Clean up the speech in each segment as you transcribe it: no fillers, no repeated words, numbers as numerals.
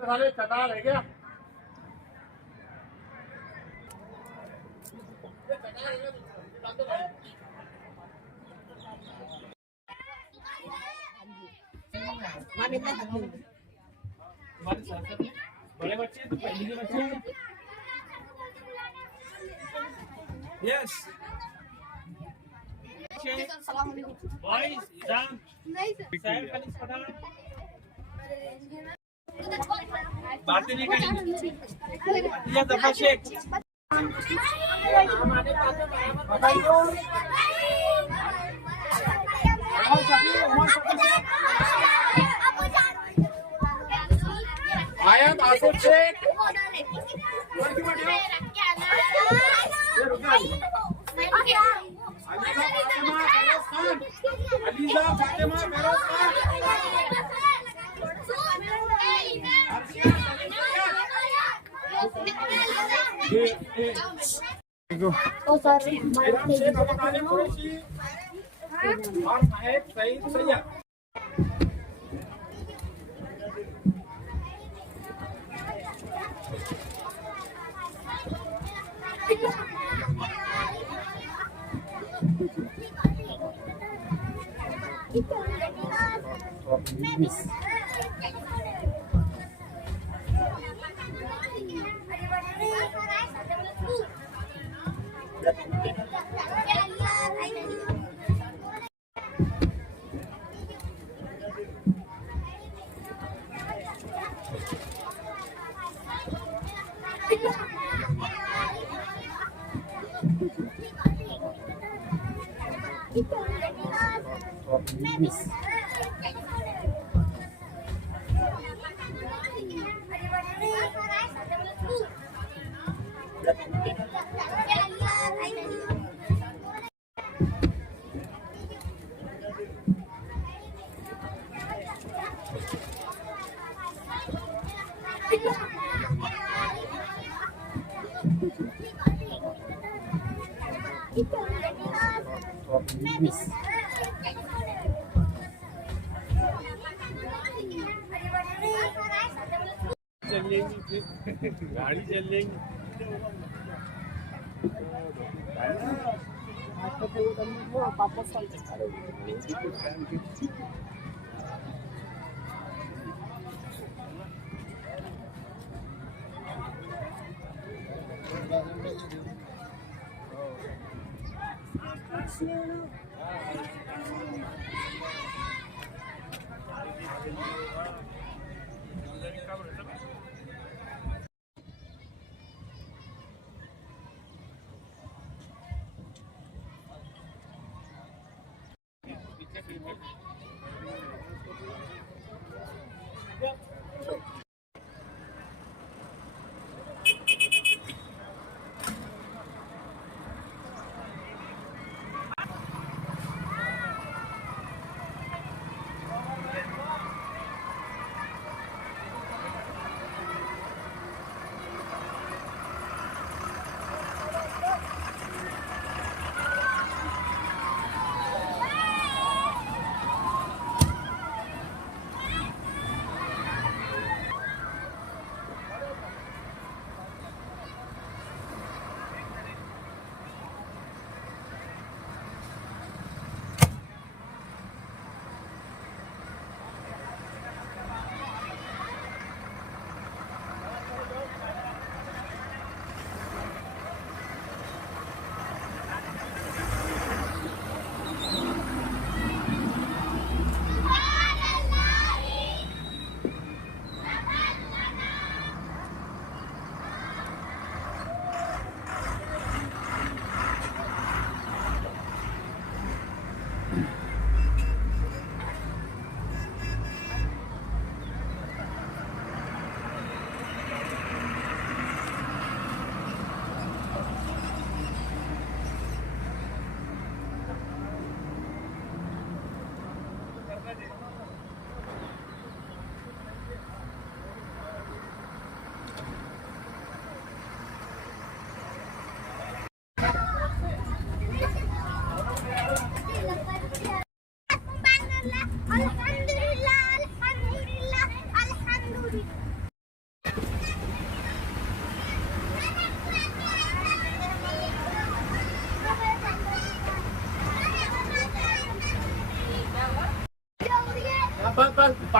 साले चटा रह गया बड़े बच्चे तो पहले के बच्चे हैं यस अस्सलाम वालेकुम बॉयज इजाम नहीं सर सर खाली पढ़ा बातें नहीं करेंगे या दफा शेख आयत आसिफ शेख अलीजा फातिमा फेरोज खान तो सर और साहेब सईद सैयद गाड़ी चल लेंगे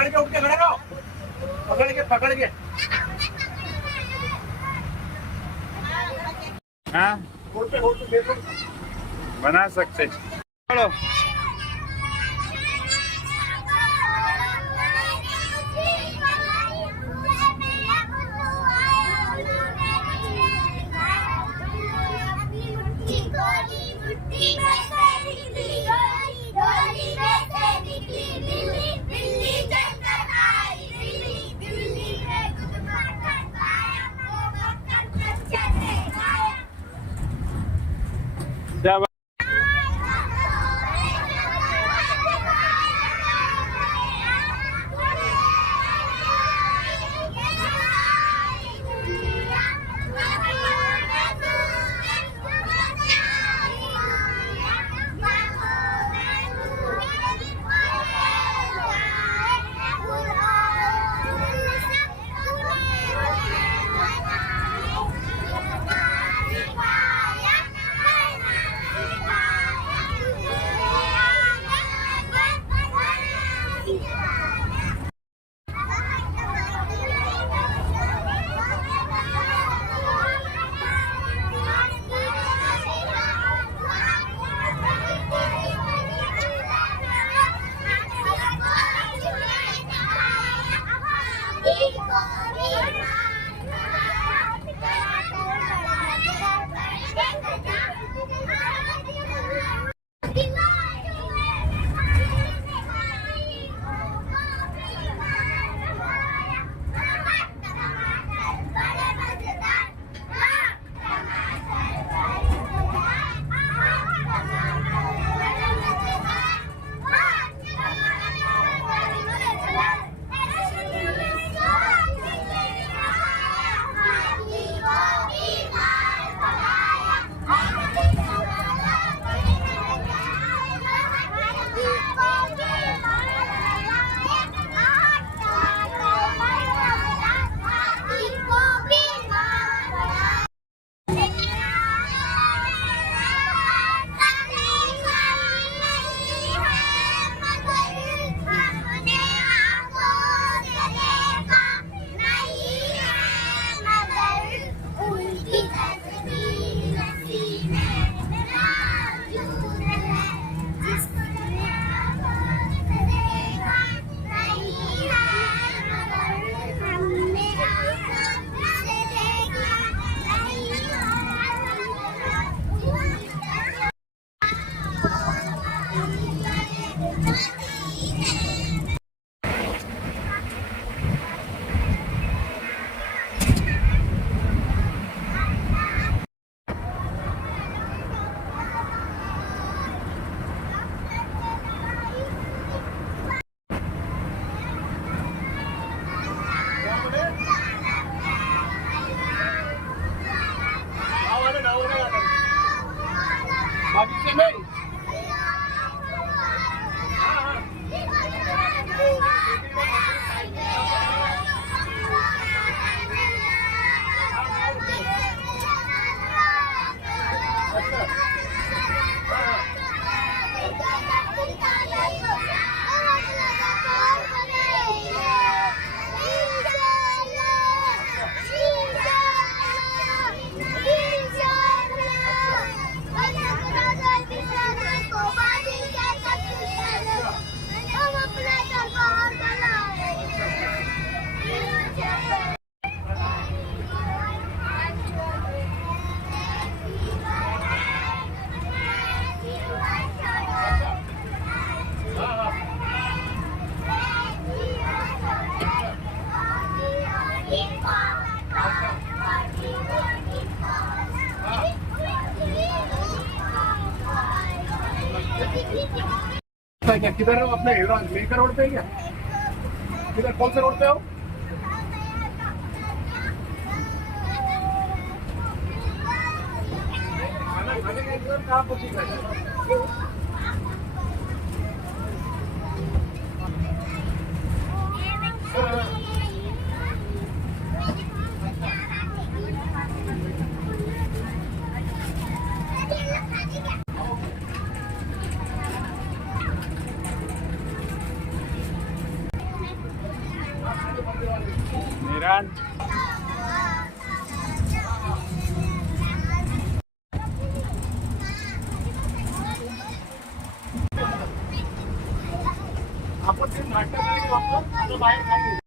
पकड़ के उठ के खड़े रहो, पकड़ के हाँ बना सकते चलो क्या बगीचे में क्या किधर हो अपने मेकर रोड पे क्या किधर कौन से रोड पे हो कहाँ पहुंची छान. आपण ते नाट्यकारी वापरून आता बाहेर नाही.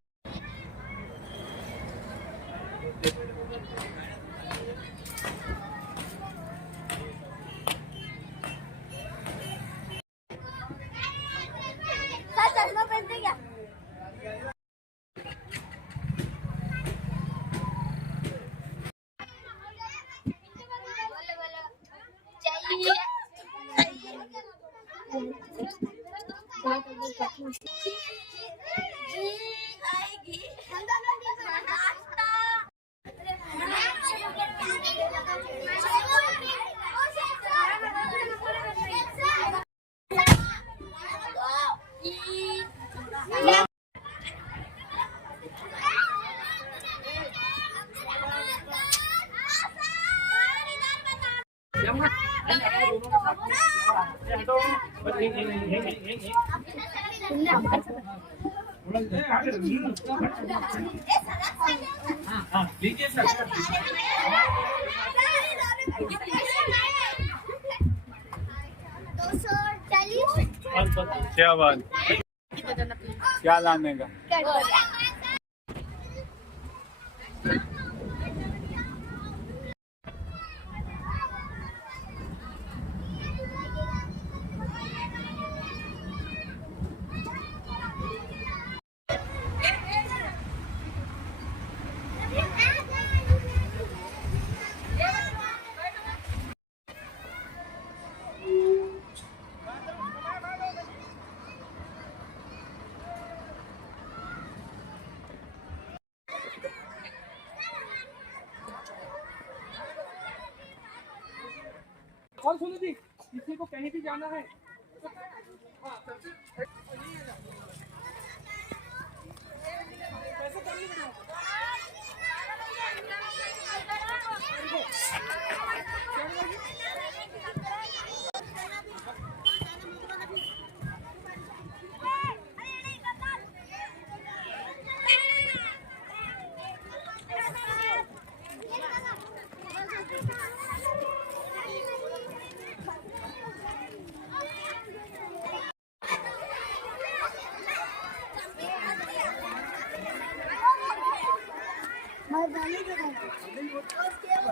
क्या बात. क्या लाने का. और सुनो जी, किसी को कहीं भी जाना है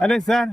अरे सर.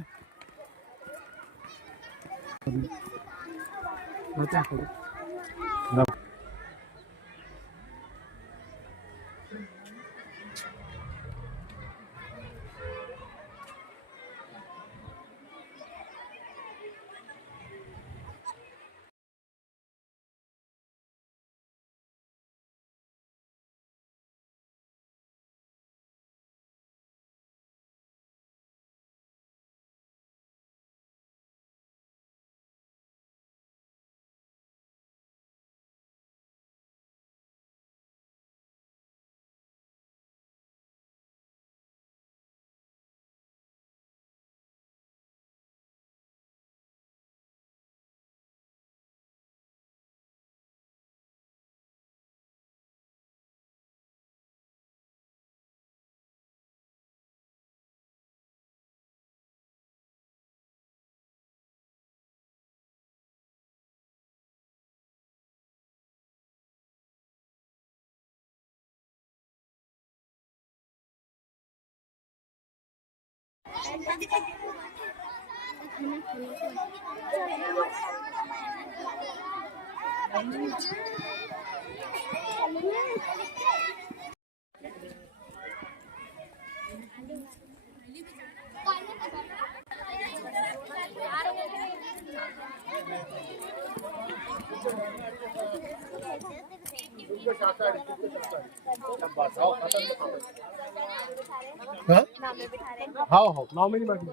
हाँ हाँ नाव में नहीं बैठना.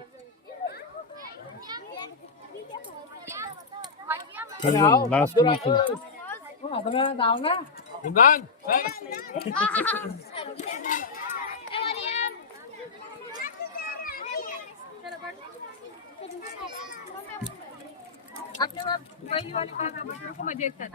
लास्ट में इमरान आपल्या पहिली वाली को मजा येतात.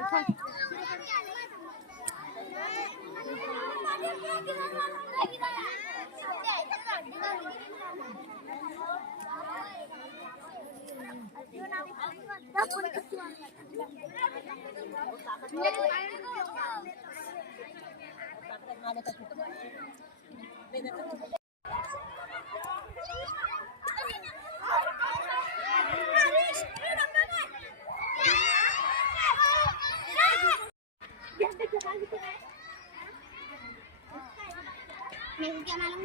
क्या मालूम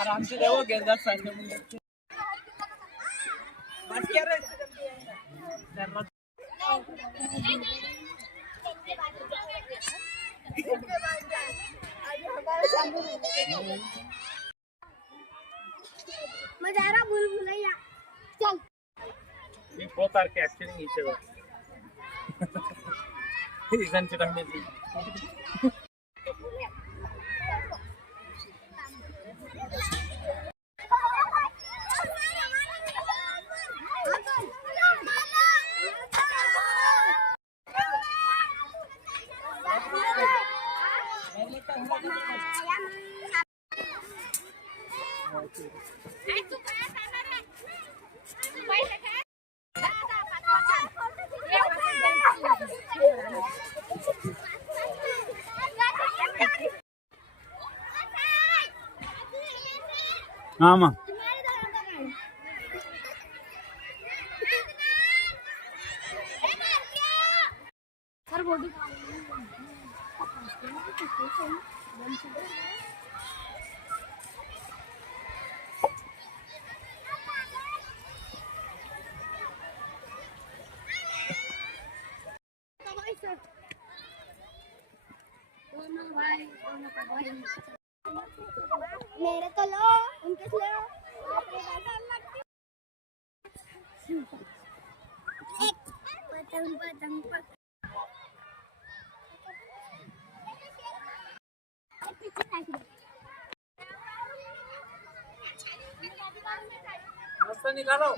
आराम से देखो गेंदा साइड में बस क्या रे मजा आ रहा भूल भुलैया चल मी both are capturing each other isn't it amazing ஆமா सर बॉडी मेरे तो लो उनके से लो एक पतंग पतंग पतंग मस्त निकालो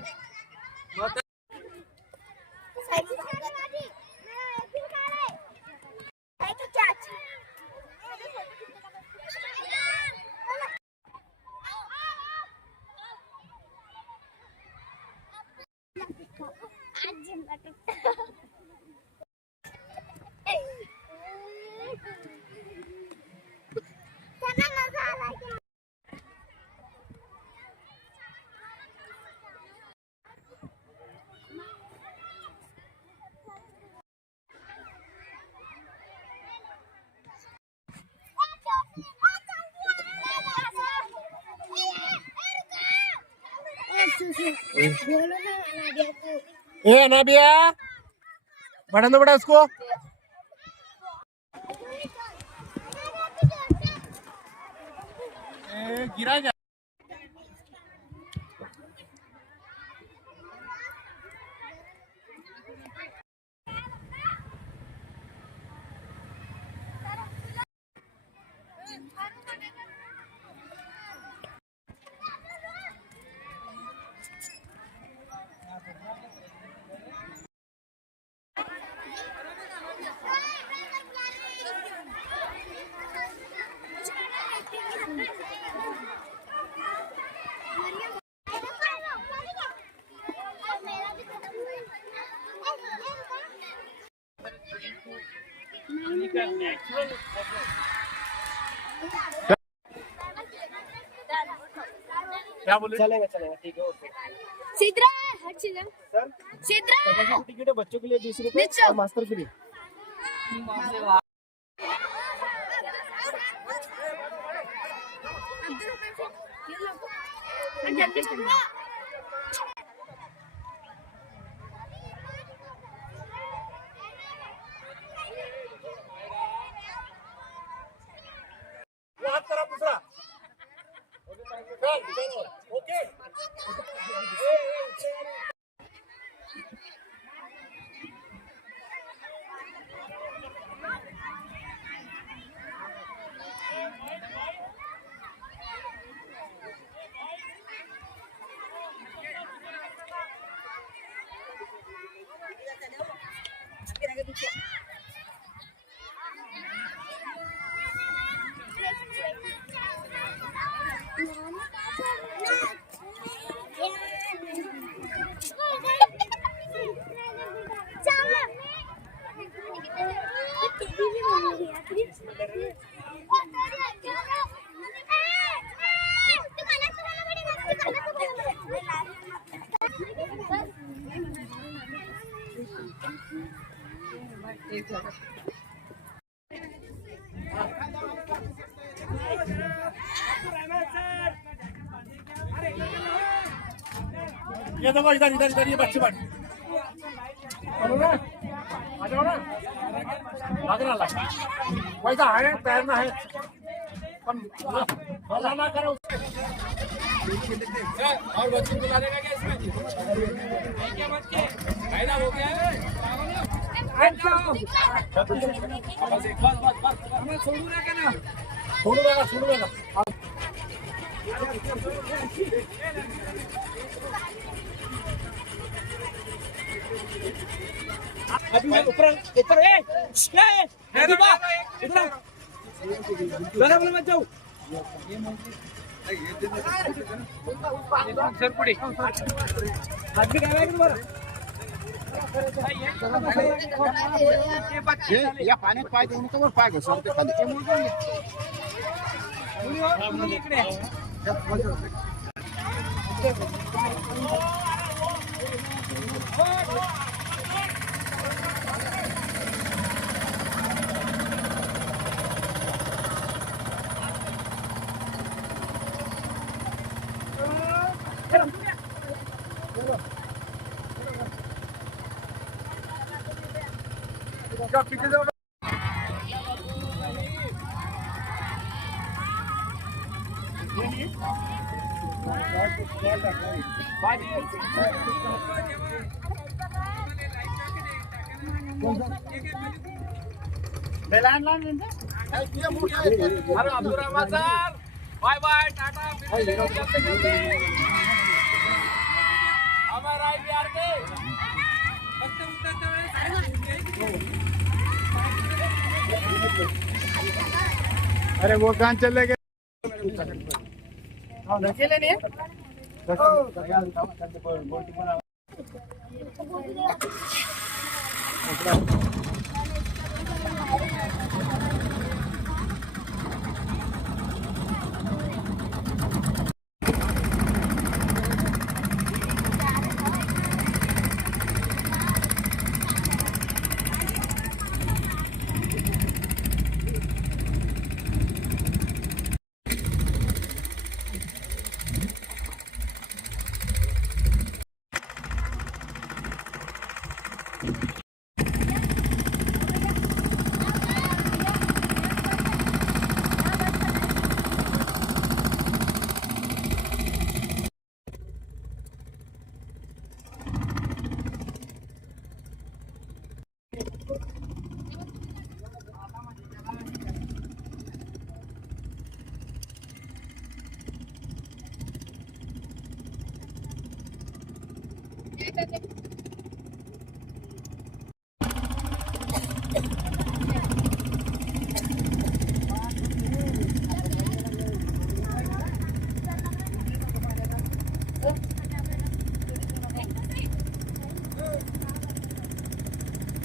ए नाबिया बढ़ा दो बड़ा उसको गिरा जा क्या बोले? चलेगा चलेगा ठीक है ओके। सीधा है, हर चीज है। सीधा है। टिकट है बच्चों के लिए 20 रुपए और मास्टर के लिए। हाथ करा दूसरा। चल, चलो, ओके। ये देखो इधर इधर इधर ये बच्चे बैठ चलो ना आ जाओ ना लगना लगा वैसा है तैरना है मजा ना करो और बच्चे को डालेगा क्या इसमें क्या बच्चे फायदा हो गया है बस छोड़ूंगा अभी ऊपर ऊपर बराबर मत जाओ सर पुढे हात बी काय तुम्हाला या पाण्यात पाय देऊन तर पाय घसरते खाली इकडे पीछे जाओ अरे Abdul Rahman sir bye bye tata चलते हमारा बिहार के फक्त उतरते वेळेस अरे वो कहाँ चले गए अकेले नहीं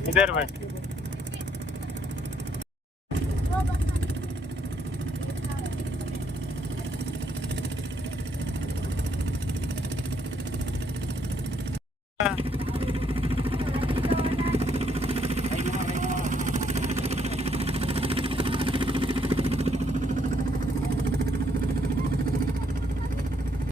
इधर भाई